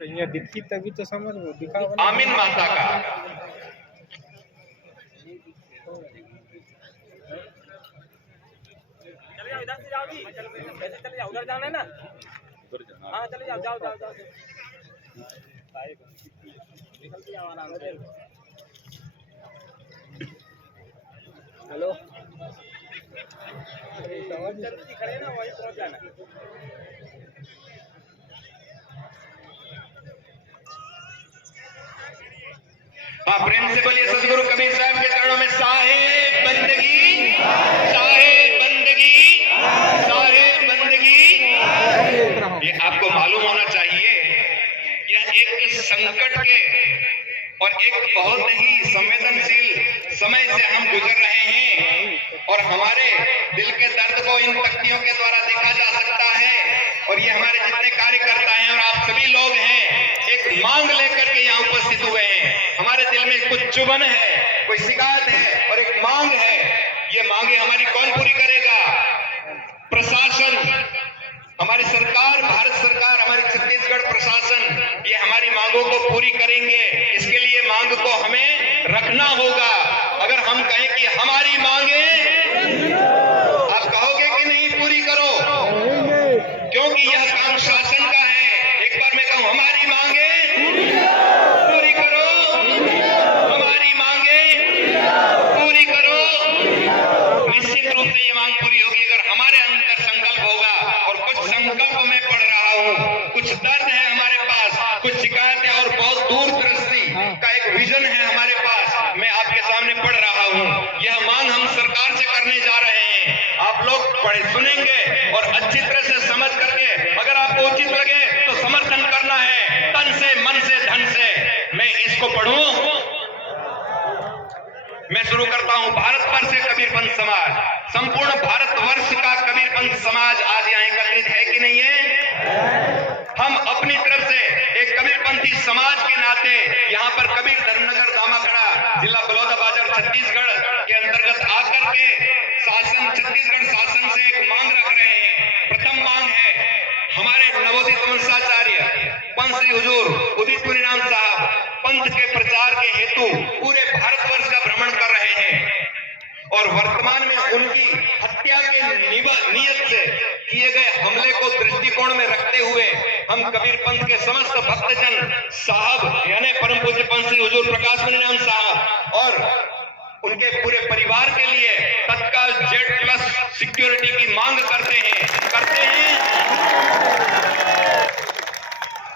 ये दिखी तभी तो समझ वो दिखा आमीन माता का चले जाओ, इधर से जाओ जी, ऐसे चले जाओ, उधर जाना है ना। हाँ चले जाओ, जाओ जाओ जाओ, निकलते जाओ आराम से। हेलो, खड़े हैं ना, वहीं पहुंच जाना। हाँ, प्रेम से बोलिए सदगुरु कबीर साहब के चरणों में साहेब बंदगी, साहेब बंदगी, साहेब बंदगी। ये आपको मालूम होना चाहिए, यह एक संकट के और एक बहुत ही संवेदनशील समय से हम गुजर रहे हैं और हमारे दिल के दर्द को इन तख्तियों के द्वारा देखा जा सकता है। और ये हमारे जितने कार्यकर्ता हैं और आप सभी लोग हैं, एक मांग लेकर के यहाँ उपस्थित हुए हैं। हमारे दिल में कुछ चुभन है, कोई शिकायत है और एक मांग है। ये मांगे हमारी कौन पूरी करेगा? प्रशासन, हमारी सरकार, भारत सरकार, हमारी छत्तीसगढ़ प्रशासन, ये हमारी मांगों को पूरी करेंगे। इसके लिए मांग को हमें रखना होगा। अगर हम कहें कि हमारी मांगे, आप कहोगे कि नहीं पूरी करो, क्योंकि यह काम शासन का है। एक बार मैं कहूं हमारी मांगे पूरी करो, हमारी मांगे पूरी करो, निश्चित रूप से ये मांग पूरी होगी अगर हमारे अंदर संकल्प होगा। और कुछ संकल्प मैं पढ़ रहा हूँ, कुछ दर्द है हमारे पास, कुछ शिकायत है और बहुत दूरदृष्टि का एक विजन है हमारे पास। मैं आपके सामने पढ़ रहा हूँ, यह मांग हम सरकार से करने जा रहे हैं। आप लोग पढ़े सुनेंगे और अच्छी तरह से समझ करके अगर आपको उचित लगे तो समर्थन करना है, तन से, मन से, धन से। मैं इसको पढ़ूं, मैं शुरू करता हूं। भारत वर्ष से कबीरपंथ समाज, संपूर्ण भारतवर्ष का कबीरपंथ समाज आज यहाँ एकत्रित है कि नहीं है? हम अपनी तरफ से एक कबीरपंथी समाज के नाते यहाँ पर कबीर धर्मनगर दामाखड़ा, जिला बलौदाबाजार, छत्तीसगढ़ के अंतर्गत आकर के शासन, छत्तीसगढ़ शासन से एक मांग रख रहे हैं। प्रथम मांग है, हमारे नवोदित वंशाचार्य पंथ श्री हुजूर उदित परिणाम साहब पंथ के प्रचार के हेतु पूरे भारतवर्ष का भ्रमण कर रहे हैं और वर्तमान में उनकी हत्या के नियत से किए गए हमले को दृष्टिकोण में रखते हुए हम कबीर पंथ के समस्त भक्तजन साहब यानी परम पूज्य पंथ श्री हुजूर प्रकाश परिणाम साहब और उनके पूरे परिवार के लिए तत्काल Z+ सिक्योरिटी की मांग करते हैं।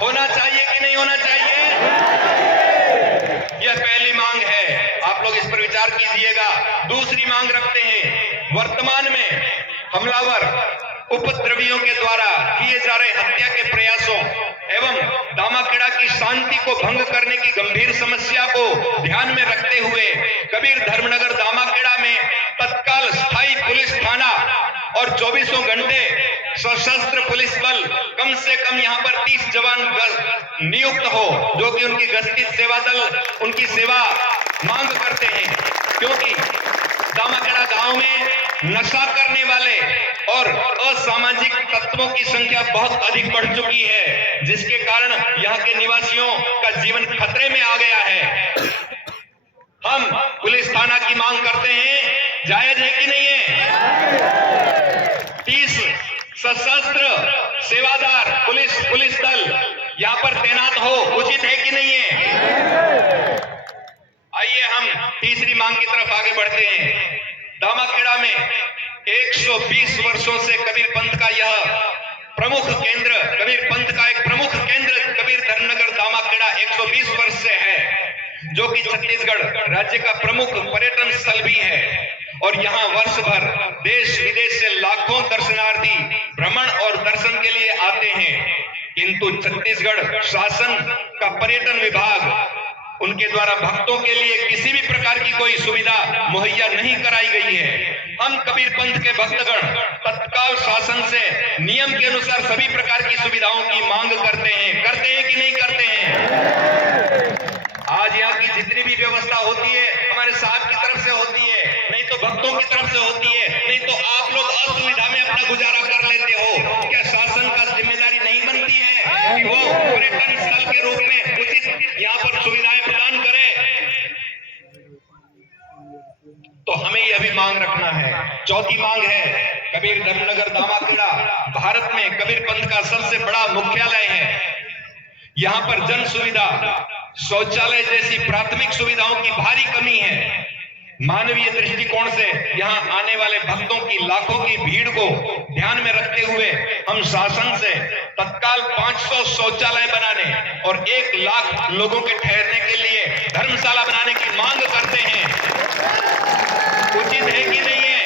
होना चाहिए कि नहीं होना चाहिए? यह पहली मांग है, आप लोग इस पर विचार कीजिएगा। दूसरी मांग रखते हैं, वर्तमान में हमलावर उपद्रवियों के द्वारा किए जा रहे हत्या के प्रयासों एवं दामाखेड़ा की शांति को भंग करने की गंभीर समस्या को ध्यान में रखते हुए कबीर धर्मनगर दामाखेड़ा में तत्काल स्थायी पुलिस थाना और 24 घंटे सशस्त्र पुलिस बल, कम से कम यहाँ पर 30 जवान नियुक्त हो, जो कि उनकी गश्ती सेवा दल उनकी सेवा मांग करते हैं। क्योंकि दामाखेड़ा गांव में नशा करने वाले और असामाजिक तत्वों की संख्या बहुत अधिक बढ़ चुकी है, जिसके कारण यहाँ के निवासियों का जीवन खतरे में आ गया है। हम पुलिस थाना की मांग करते हैं, जायज है कि नहीं है? 30 सशस्त्र सेवादार पुलिस दल यहाँ पर तैनात हो, उचित है कि नहीं है? आइए हम तीसरी मांग की तरफ आगे बढ़ते हैं। दामाखेड़ा में 120 वर्षों से कबीर पंथ का यह प्रमुख केंद्र, कबीर पंथ का एक प्रमुख केंद्र कबीर धर्मनगर दामाखेड़ा 120 वर्ष से है, जो कि छत्तीसगढ़ राज्य का प्रमुख पर्यटन स्थल भी है। और यहाँ वर्ष भर देश विदेश से लाखों दर्शनार्थी भ्रमण और दर्शन के लिए आते हैं, किंतु छत्तीसगढ़ शासन का पर्यटन विभाग उनके द्वारा भक्तों के लिए किसी भी प्रकार की कोई सुविधा मुहैया नहीं कराई गई है। हम कबीर पंथ के भक्तगण तत्काल शासन से नियम के अनुसार सभी प्रकार की सुविधाओं की मांग करते हैं कि नहीं करते हैं? आज यहाँ की जितनी भी व्यवस्था होती है हमारे साहब की तरफ से होती है, नहीं तो भक्तों की तरफ से होती है, नहीं तो आप लोग असुविधा में अपना गुजारा कर लेते हो। क्या शासन का जिम्मेदारी नहीं बनती है कि वो पर्यटन पर्यटन स्थल के रूप में उचित यहाँ पर सुविधाएं प्रदान करे, तो हमें यह भी मांग रखना है। चौथी मांग है, कबीर धर्मनगर दामाखेड़ा भारत में कबीर पंथ का सबसे बड़ा मुख्यालय है। यहाँ पर जन सुविधा, शौचालय जैसी प्राथमिक सुविधाओं की भारी कमी है। मानवीय दृष्टिकोण से यहाँ आने वाले भक्तों की लाखों की भीड़ को ध्यान में रखते हुए हम शासन से तत्काल 500 शौचालय बनाने और 1 लाख लोगों के ठहरने के लिए धर्मशाला बनाने की मांग करते हैं। उचित है कि नहीं है?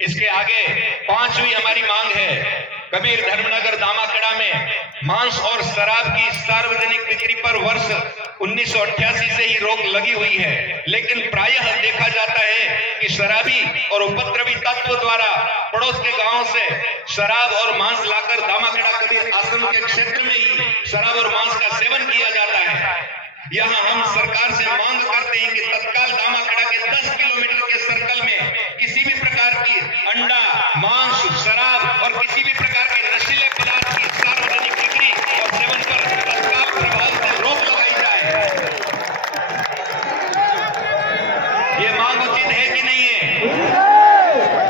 इसके आगे 5वीं हमारी मांग है, कबीर धर्मनगर दामाखेड़ा में मांस और शराब की सार्वजनिक बिक्री पर वर्ष 1988 से ही रोक लगी हुई है, लेकिन प्रायः देखा जाता है कि शराबी और उपद्रवी तत्व द्वारा पड़ोस के गांवों से शराब और मांस लाकर दामाखेड़ा कबीर आश्रम के क्षेत्र में ही शराब और मांस का सेवन किया जाता है। यहाँ हम सरकार से मांग करते हैं कि तत्काल दामाखेड़ा के 10 किलोमीटर के सर्कल में किसी भी प्रकार की अंडा, मांस, शराब और किसी भी प्रकार के नशीले पदार्थ की सार्वजनिक बिक्री और सेवन पर तत्काल प्रभाव से रोक लगाई जाए। ये मांग उचित है कि नहीं है?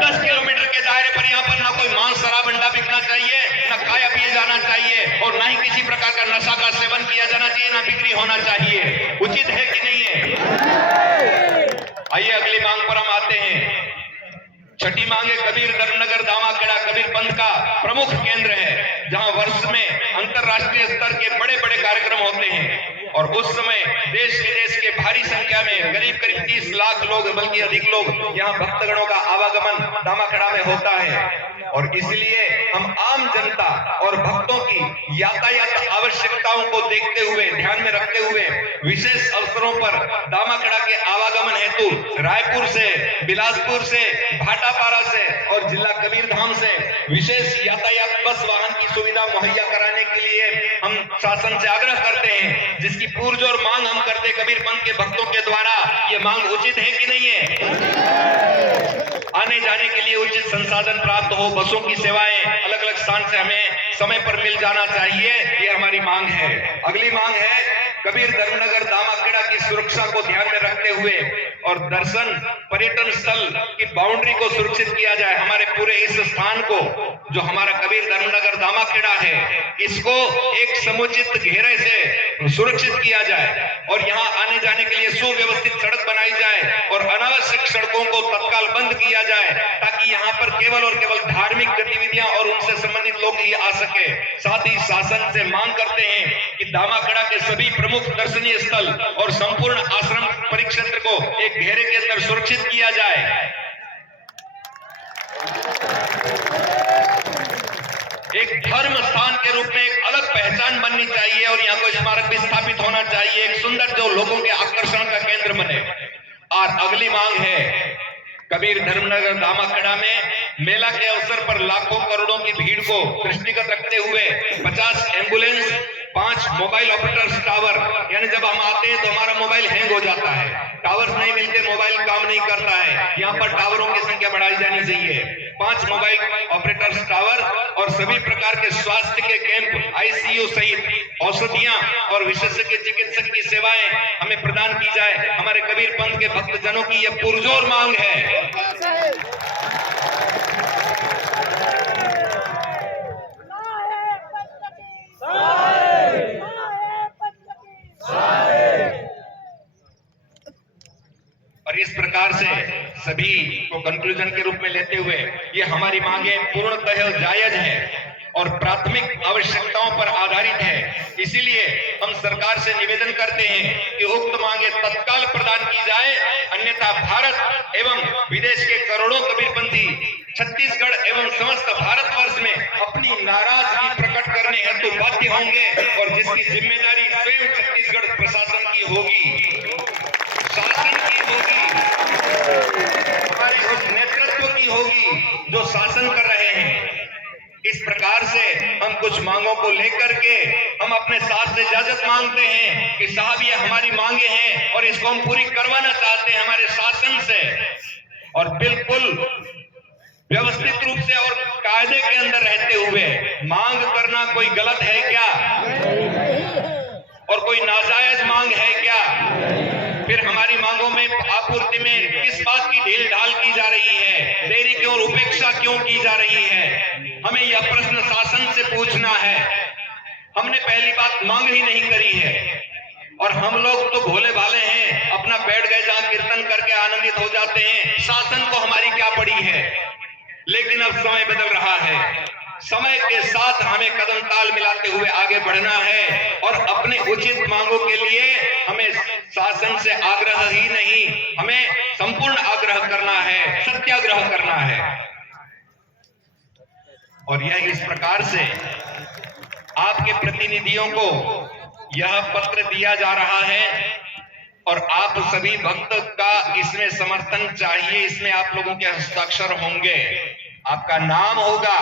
10 किलोमीटर के दायरे पर यहाँ पर ना कोई मांस, शराब, अंडा बिकना चाहिए, ना खाया पिए जाना चाहिए और ना ही किसी प्रकार का नशा का सेवन किया जाना चाहिए, ना बिक्री होना चाहिए। उचित है कि नहीं है? आइए अगली मांग पर हम आते हैं। छठी मांग है, कबीर धर्मनगर दामाखेड़ा कबीर पंथ का प्रमुख केंद्र है, जहां वर्ष में अंतरराष्ट्रीय स्तर के बड़े बड़े कार्यक्रम होते हैं और उस समय देश विदेश के भारी संख्या में करीब 30 लाख लोग, बल्कि अधिक लोग यहाँ भक्तगणों का आवागमन दामाखेड़ा में होता है। और इसलिए हम आम जनता और भक्तों की यातायात आवश्यकताओं को देखते हुए, ध्यान में रखते हुए विशेष अवसरों पर दामाखेड़ा के आवागमन हेतु रायपुर से, बिलासपुर से, भाटापारा से और जिला कबीरधाम से विशेष यातायात बस वाहन की सुविधा मुहैया कराने के लिए हम शासन से आग्रह करते हैं, जिसकी पुरजोर मांग हम करते कबीर पंथ के भक्तों के द्वारा। ये मांग उचित है कि नहीं है? आने जाने के लिए उचित संसाधन प्राप्त हो, बसों की सेवाएं अलग अलग स्थान से हमें समय पर मिल जाना चाहिए, ये हमारी मांग है। अगली मांग है, कबीर धर्मनगर दामाखेड़ा की सुरक्षा को ध्यान में रखते हुए और दर्शन पर्यटन स्थल की बाउंड्री को सुरक्षित किया जाए। हमारे पूरे इस स्थान को, जो हमारा कबीर धर्मनगर दामाखेड़ा है, इसको एक समुचित घेरे से सुरक्षित किया जाए और यहाँ आने जाने के लिए सुव्यवस्थित सड़क बनाई जाए और अनावश्यक सड़कों को तत्काल बंद किया जाए, ताकि यहाँ पर केवल और केवल धार्मिक गतिविधियां और उनसे संबंधित लोग ही आ सके। साथ ही शासन से मांग करते हैं कि दामाखेड़ा के सभी प्रमुख दर्शनीय स्थल और संपूर्ण आश्रम परिक्षेत्र को एक घेरे के अंदर सुरक्षित किया जाए। एक धर्म स्थान के रूप में एक अलग पहचान बननी चाहिए और यहाँ को स्मारक भी स्थापित होना चाहिए, एक सुंदर जो लोगों के आकर्षण का केंद्र बने। और अगली मांग है, कबीर धर्मनगर दामाखेड़ा में मेला के अवसर पर लाखों करोड़ों की भीड़ को दृष्टिगत रखते हुए 50 एम्बुलेंस, 5 मोबाइल ऑपरेटर्स टावर, यानी जब हम आते हैं तो हमारा मोबाइल हैंग हो जाता है, टावर्स नहीं मिलते, मोबाइल काम नहीं करता है, यहाँ पर टावरों की संख्या बढ़ाई जानी चाहिए। 5 मोबाइल ऑपरेटर्स टावर और सभी प्रकार के स्वास्थ्य के कैंप, आईसीयू सहित औषधियां और विशेषज्ञ चिकित्सक की सेवाएं हमें प्रदान की जाए। हमारे कबीर पंथ के भक्तजनों की यह पुरजोर मांग है। और इस प्रकार से सभी को कंक्लूजन के रूप में लेते हुए ये हमारी मांगे पूर्णतः जायज है और प्राथमिक आवश्यकताओं पर आधारित है। इसीलिए हम सरकार से निवेदन करते हैं कि उक्त मांगे तत्काल प्रदान की जाए, अन्यथा भारत एवं विदेश के करोड़ों कबीरपंथी छत्तीसगढ़ एवं समस्त भारतवर्ष में अपनी नाराजगी प्रकट करने हेतु बाध्य होंगे और जिसकी जिम्मेदारी स्वयं छत्तीसगढ़ प्रशासन की होगी, शासन की होगी, हमारे उस नेतृत्व की होगी जो शासन कर रहे हैं। इस प्रकार से हम कुछ मांगों को लेकर के हम अपने साथ से इजाजत मांगते हैं कि साहब ये हमारी मांगे हैं और इसको हम पूरी करवाना चाहते हैं हमारे शासन से। और बिल्कुल व्यवस्थित रूप से और कायदे के अंदर रहते हुए मांग करना कोई गलत है क्या? और कोई नाजायज मांग है क्या? फिर हमारी मांगों में आपूर्ति में किस बात की ढील ढाल की जा रही है? देरी क्यों और उपेक्षा क्यों की जा रही है? हमें यह प्रश्न शासन से पूछना है। हमने पहली बात मांग ही नहीं करी है और हम लोग तो भोले भाले हैं, अपना बैठ गए जहां कीर्तन करके आनंदित हो जाते हैं। शासन को हमारी क्या पड़ी है? लेकिन अब समय बदल रहा है, समय के साथ हमें कदम ताल मिलाते हुए आगे बढ़ना है और अपने उचित मांगों के लिए हमें शासन से आग्रह ही नहीं, हमें संपूर्ण आग्रह करना है, सत्याग्रह करना है। और यह इस प्रकार से आपके प्रतिनिधियों को यह पत्र दिया जा रहा है और आप सभी भक्त का इसमें समर्थन चाहिए। इसमें आप लोगों के हस्ताक्षर होंगे, आपका नाम होगा,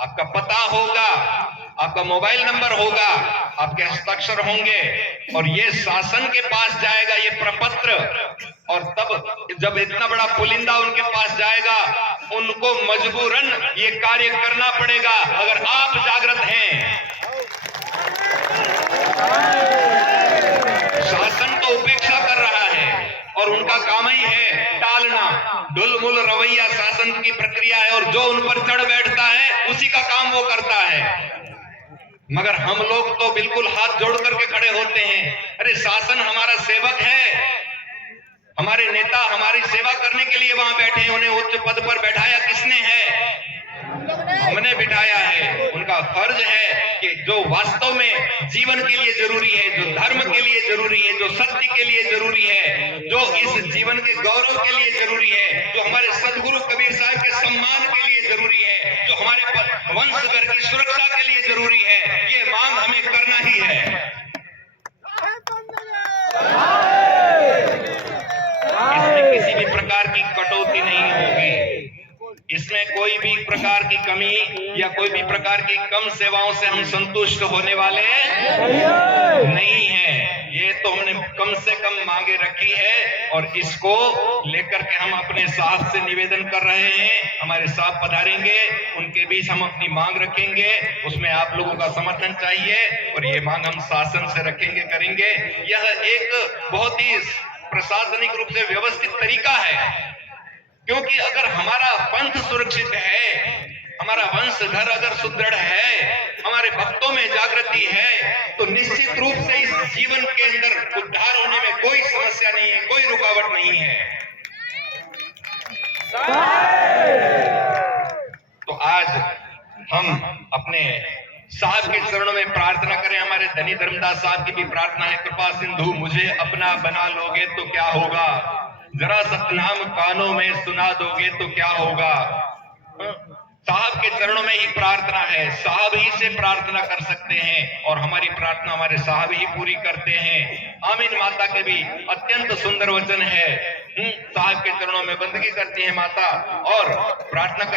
आपका पता होगा, आपका मोबाइल नंबर होगा, आपके हस्ताक्षर होंगे और ये शासन के पास जाएगा ये प्रपत्र। और तब जब इतना बड़ा पुलिंदा उनके पास जाएगा, उनको मजबूरन ये कार्य करना पड़ेगा अगर आप जागृत हैं। शासन तो उपेक्षा कर रहा है और उनका काम ही है टालना, ढुलमुल रवैया शासन की प्रक्रिया है और जो उन पर चढ़ बैठता है उसी का काम वो करता है। मगर हम लोग तो बिल्कुल हाथ जोड़ करके खड़े होते हैं। अरे शासन हमारा सेवक है, हमारे नेता हमारी सेवा करने के लिए वहां बैठे हैं। उन्हें उच्च पद पर बैठाया किसने है? हमने बिठाया है। उनका फर्ज है कि जो वास्तव में जीवन के लिए जरूरी है, जो धर्म के लिए जरूरी है, जो सत्य के लिए जरूरी है, जो इस जीवन के गौरव के लिए जरूरी है, जो हमारे सदगुरु कबीर साहब के सम्मान के लिए जरूरी है, जो हमारे वंशधर की सुरक्षा के लिए जरूरी है, ये मांग हमें करना ही है। इसमें किसी भी प्रकार की कटौती नहीं होगी, इसमें कोई भी प्रकार की कमी या कोई भी प्रकार की कम सेवाओं से हम संतुष्ट होने वाले नहीं हैं। ये तो हमने कम से कम मांगे रखी है और इसको लेकर के हम अपने साहब से निवेदन कर रहे हैं। हमारे साहब पधारेंगे, उनके बीच हम अपनी मांग रखेंगे, उसमें आप लोगों का समर्थन चाहिए और ये मांग हम शासन से रखेंगे, करेंगे। यह एक बहुत ही प्रशासनिक रूप से व्यवस्थित तरीका है, क्योंकि अगर हमारा पंथ सुरक्षित है, हमारा वंशधर अगर सुदृढ़ है, हमारे भक्तों में जागृति है, तो निश्चित रूप से इस जीवन के अंदर उद्धार होने में कोई समस्या नहीं है, कोई रुकावट नहीं है। तो आज हम अपने साहब के चरणों में प्रार्थना करें। हमारे धनी धर्मदास साहब की भी प्रार्थना है, कृपा सिंधु मुझे अपना बना लोगे तो क्या होगा, जरा सतनाम कानों में सुना दोगे तो क्या होगा। साहब के चरणों में ही प्रार्थना है, साहब ही से प्रार्थना कर सकते हैं और हमारी प्रार्थना हमारे साहब ही पूरी करते हैं। आमीन माता के भी अत्यंत सुंदर वचन है। साहब के चरणों में बंदगी करती है माता और प्रार्थना कर